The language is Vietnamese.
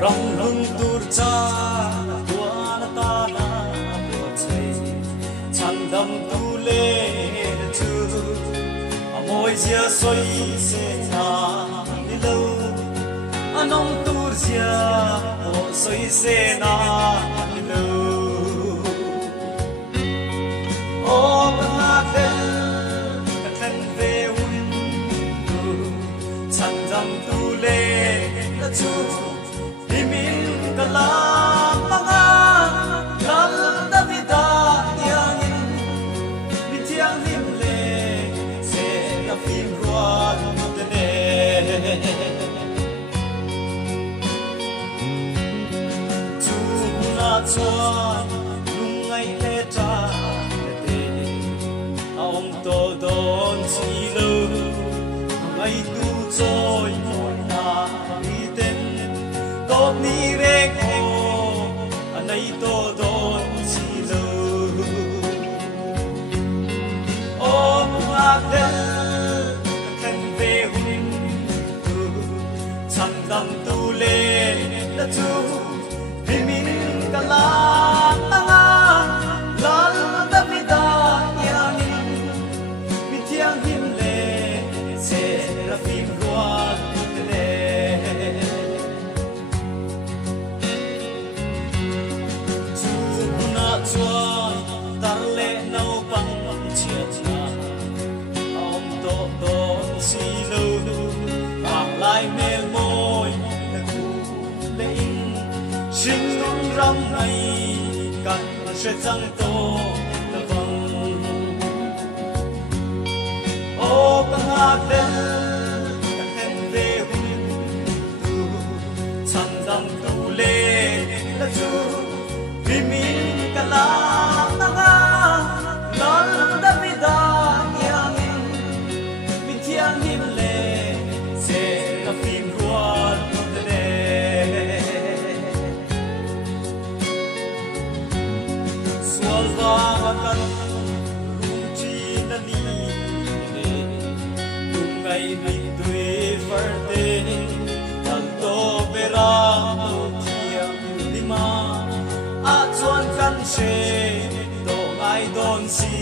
rong lung tur cha tua na ta na bua chei chan dam tu le chu amoi zia soi se na ni lo anong tur zia o soi se na ni lo o ma ten ka ten ve win tu chan dam tu le chu kalam mga lal na vida yangin bitiang himle se na phim ruan mutene chu na chuan lungai le ta te aom to don chi lo ngai tu choi moi na ni ten top ni re ko anai to don si lo o ma del kan ve hun tu cham dam tu le la tu bimin kala anga lal da vida yang mi tiang him le se la phim ruan le chuan tar le nau pang chia chia om to don si lo mang lai mel moi na ku le in shin nong ram nai kan she chang to na vang o ka ha den ka hen ve hun tu chan dam tu le na chu bimin kalam nga lal da vida yangin bitiang himle se na phim ruan mutene swal va kan chi na ni ne lungai ni tui farte tal to bera tiang lima a chuan kan she to ai don si